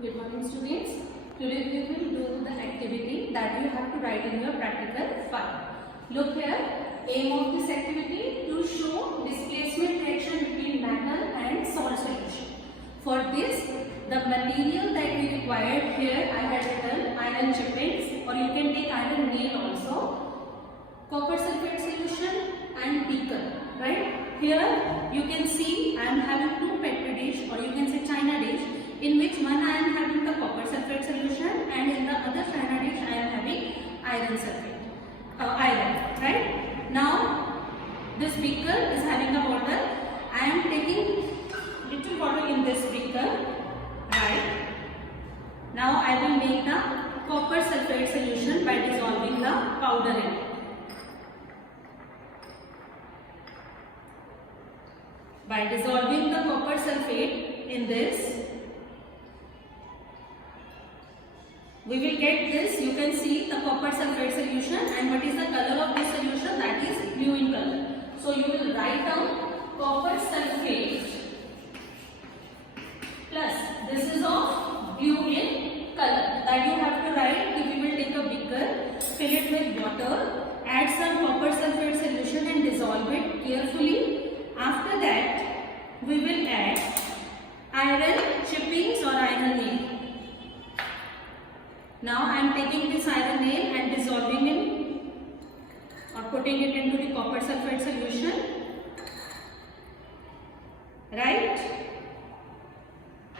Good morning students. Today we will do the activity that you have to write in your practical file. Look here, aim of this activity to show displacement reaction between metal and salt solution. For this, the material that we required here I had written iron chippings, or you can take iron nail also, copper sulfate solution and beaker. Right? Here you can see I am having two petri dish, or you can say china dish, in which one I am having the copper sulfate solution and in the other china dish I am having iron sulfate, right? Now this beaker is having the water. I am taking little water in this beaker, right? Now I will make the copper sulfate solution by dissolving the powder in it. By dissolving the copper sulfate in this, we will get this. You can see the copper sulfate solution, and what is the color of this solution? That is blue in color. So you will write down copper sulfate plus this is of blue in color. That you have to write. We will take a beaker, fill it with water, add some copper sulfate solution and dissolve it carefully. After that, we will add iron chippings or iron nail. Now I am taking this iron nail and dissolving it or putting it into the copper sulfate solution. Right?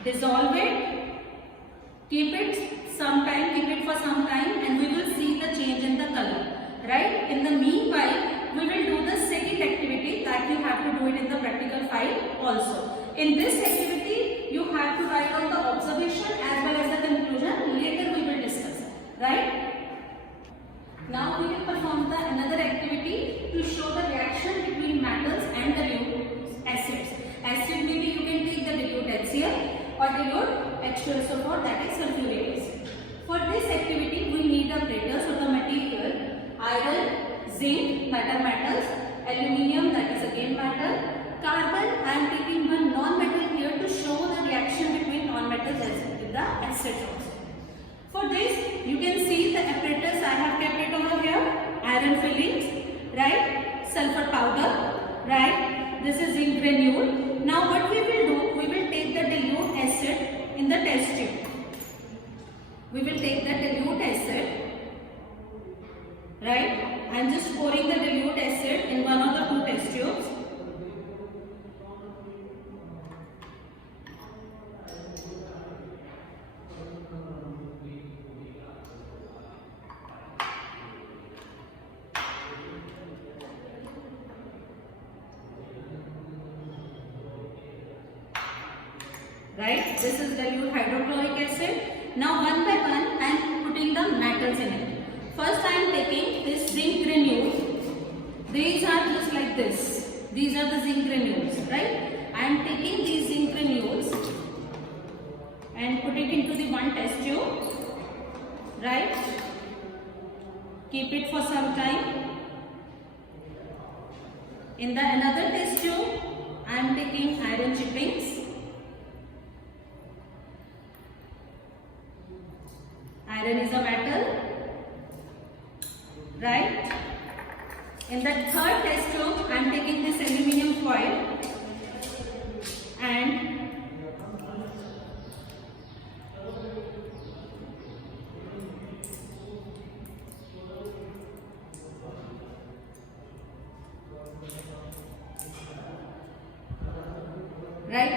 Dissolve it. Keep it for some time, and we will see the change in the color. Right? In the meanwhile, we will do the second activity that you have to do it in the practical file also. In this activity, you have to write down the observation as well as the conclusion. Later we will discuss. Right? Now we will perform another activity to show the reaction between metals and dilute acids. Acid, maybe you can take the dilute HCl or dilute H2SO4, that is sulfuric acid. For this activity, we need the apparatus or the material iron, zinc, that are metals, aluminium, that is again metal, carbon. I am taking one non-metal here to show the reaction between non-metals with the acids also. For this, you can see the apparatus I have kept it over here. Iron fillings, right? Sulfur powder, right? This is zinc granule. Now what we will do, we will take the dilute acid in the test tube. We will take the dilute acid, right? I am just pouring the dilute acid in one of the two test tubes. Right? This is dilute hydrochloric acid. Now one by one I am putting the metals in it. First I am taking this zinc granule. These are just like this. These are the zinc granules, right? I am taking these zinc granules and put it into the one test tube, right? Keep it for some time. In the another test tube, I am taking iron chippings. Iron is a metal, right? In the third test tube, I am taking this aluminium foil and right?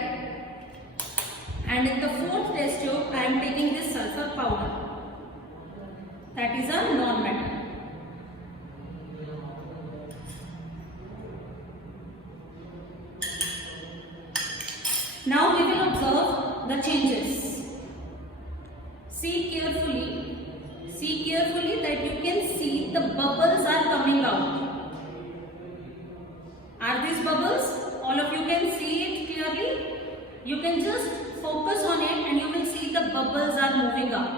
And in the fourth test tube, I am taking this sulfur powder. That is a non-metal. Now we will observe the changes. See carefully that you can see the bubbles are coming out. Are these bubbles? All of you can see it clearly. You can just focus on it and you will see the bubbles are moving up.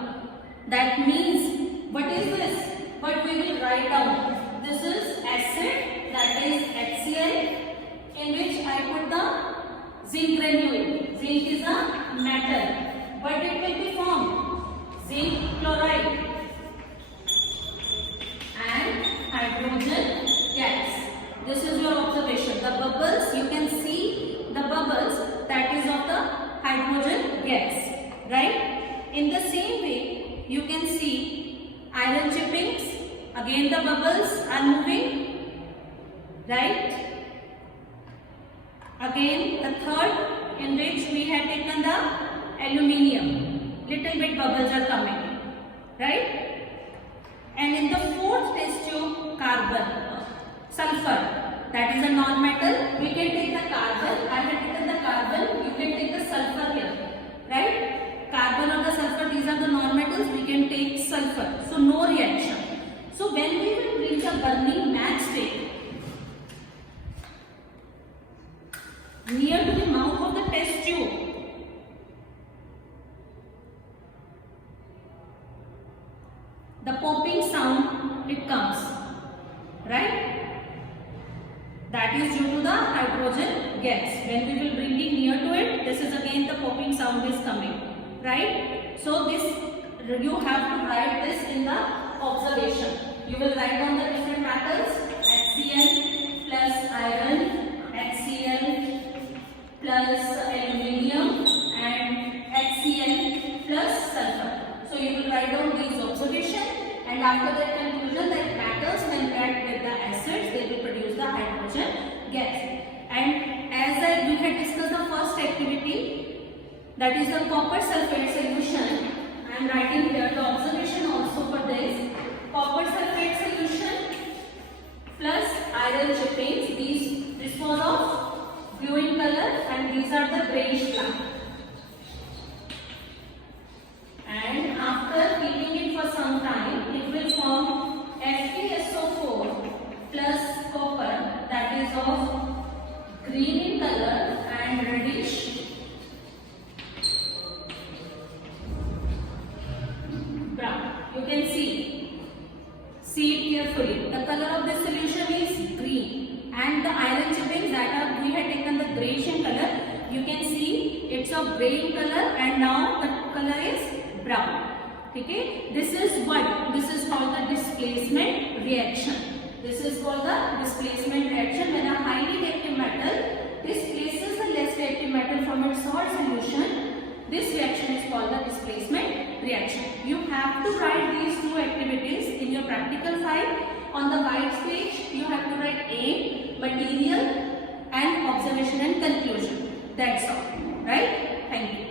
That means, what is this? What we will write down. This is acid, that is HCl, in which I put the zinc granule. Zinc is a metal, but it will be gas, right? In the same way, you can see iron chippings. Again the bubbles are moving, right? Again the third, in which we had taken the aluminium, little bit bubbles are coming, right? And in the fourth test tube, carbon, sulfur, that is a non-metal. We can take the carbon. I have taken the carbon. You can take the sulfur here, right? Carbon or the sulfur, these are the non-metals. We can take sulfur. So no reaction. So when we will reach a burning matchstick near to the mouth of the test tube, the popping sound it comes, right? That is due to the hydrogen gas. When we will bring it near to it, this is again the popping sound is coming, right? So this, you have to write this in the observation. You will write down the different metals: HCl plus iron, HCl plus aluminium, and HCl plus sulfur. So you will write down these observations, and after that conclusion that metals when react with the acids, they will produce the hydrogen gas. And as we had discussed the first activity, that is the copper sulfate solution. I am writing here the observation also for this. Copper sulfate solution plus iron chippings. This was of blue in color, and these are the grayish black. And after keeping it for some time, it will form FeSO4 plus copper, that is of green in color and reddish brown. You can see it carefully. The color of this solution is green, and the iron chippings that are, we had taken the grayish in color. You can see it's of gray in color, and now the color is brown. Okay, this is what? This is called the displacement reaction. This is called the displacement reaction. When a highly reactive metal displaces a less reactive metal from its salt solution, this reaction is called the displacement reaction. You have to write these two activities in your practical file. On the white page, you have to write aim, material, and observation and conclusion. That's all. Right? Thank you.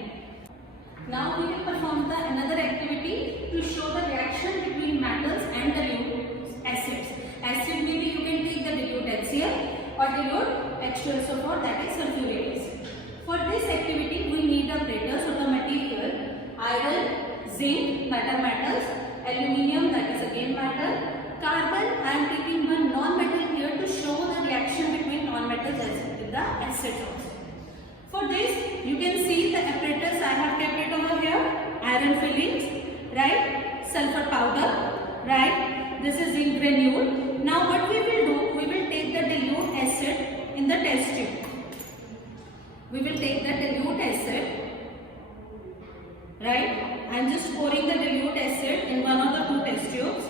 Now we will perform another activity to show the reaction between metals and dilute acids. Acid, maybe you can take the dilute HCl or dilute H2SO4, that is sulfuric acid. For this activity, we need a plater, so the material iron, zinc, that are metals, aluminium, that is again metal, carbon. I am taking one non-metal here to show the reaction between non-metals with the acids also. For this, you can see the apparatus I have kept it over here. Iron fillings, right? Sulfur powder, right? This is zinc granule. Now what we will do, we will take the dilute acid in the test tube. We will take the dilute acid, right? I am just pouring the dilute acid in one of the two test tubes.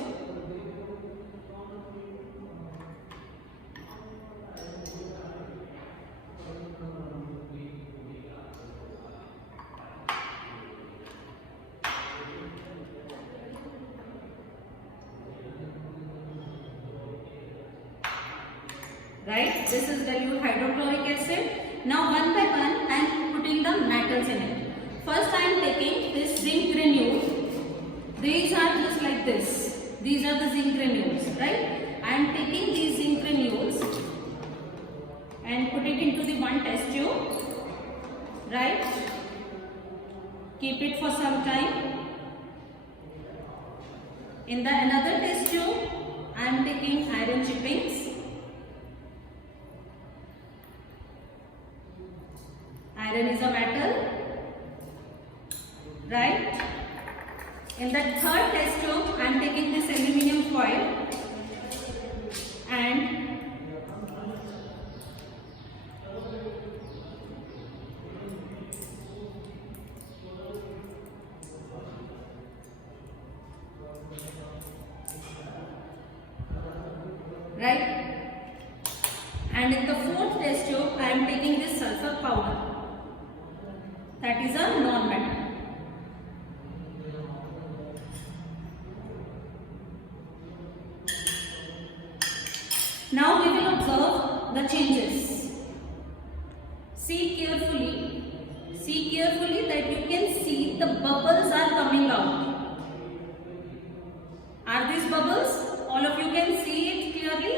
Right? This is dilute hydrochloric acid. Now one by one I am putting the metals in it. First I am taking this zinc granules. These are just like this. These are the zinc granules, right? I am taking these zinc granules and put it into the one test tube, right? Keep it for some time. In the another test tube, I am taking iron chippings. Iron is a metal, right? In the third test tube, I am taking this aluminium foil and right? And in the fourth test tube, I am taking this sulfur powder. That is a non-metal. Now we will observe the changes. See carefully that you can see the bubbles are coming out. Are these bubbles? All of you can see it clearly.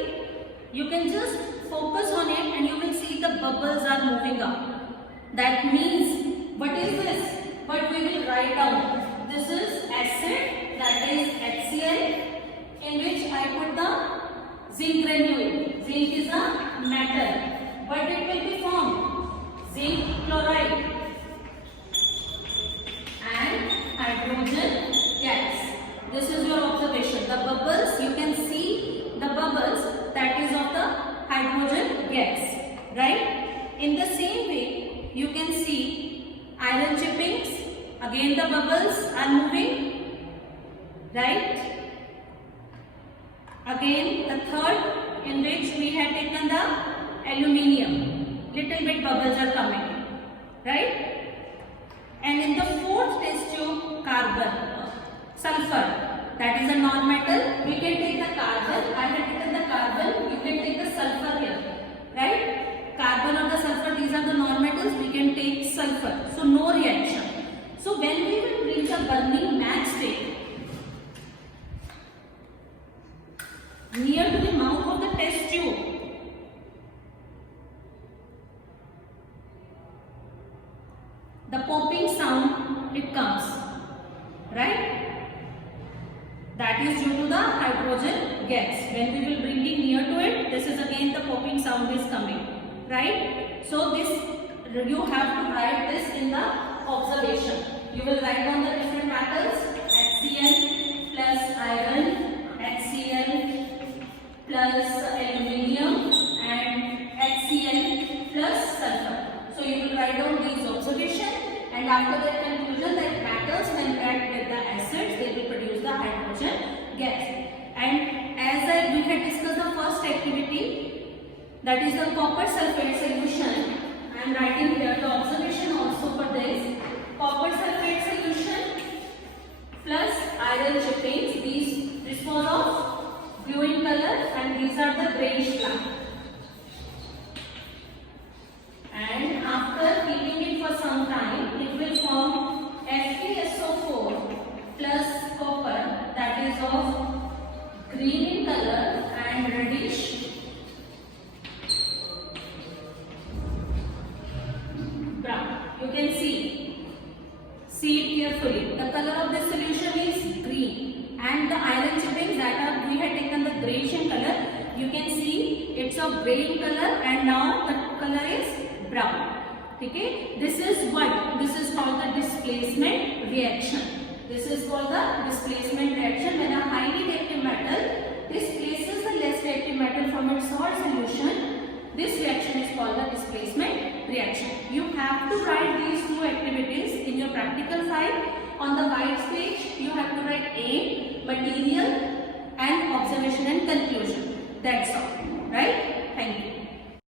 You can just focus on it and you will see the bubbles are moving up. That means, what is this? But we will write down. This is acid, that is HCl, in which I put the zinc granule. Zinc is a metal, but it will be formed zinc chloride and hydrogen gas. This is your observation. The bubbles, you can see the bubbles, that is of the hydrogen gas, right? In the same way, you can see iron chippings. Again the bubbles are moving, right? Again the third, in which we had taken the aluminium. Little bit bubbles are coming, right? And in the fourth test tube, sulfur. That is a non-metal. We can take the carbon. I have taken the carbon. You can take the sulfur here, right? Carbon or the sulfur, these are the non-metals. We can take sulfur. So no reaction. So when we will reach a burning match state, near to the mouth of the test tube, the popping sound, it comes, right? That is due to the hydrogen gas. When we will bring it near to it, this is again the popping sound is coming, right? So this, you have to write this in the observation. You will write down the different metals: HCl plus iron, HCl plus aluminium, and HCl plus sulfur. So you will write down these observations, and after that conclusion that metals when react with the acids, they will produce the hydrogen gas. And as we had discussed the first activity, that is the copper sulfate solution. I am writing here the observation also for this. Copper sulfate solution plus iron chippings. This was of blue in color and these are the greyish black. And after keeping it for some time, it will form FeSO4 plus copper, that is of green in color and reddish brown. You can see it carefully. The color of this solution is green, and the iron chippings that are, we had taken the greyish in color. You can see it's of grey in color and now the color is brown. Okay, this is what? This is called the displacement reaction. This is called the displacement reaction. When a highly reactive metal displaces the less reactive metal from its salt solution, this reaction is called the displacement reaction. You have to write these two activities in your practical file. On the white page, you have to write aim, material, and observation and conclusion. That's all. Right? Thank you.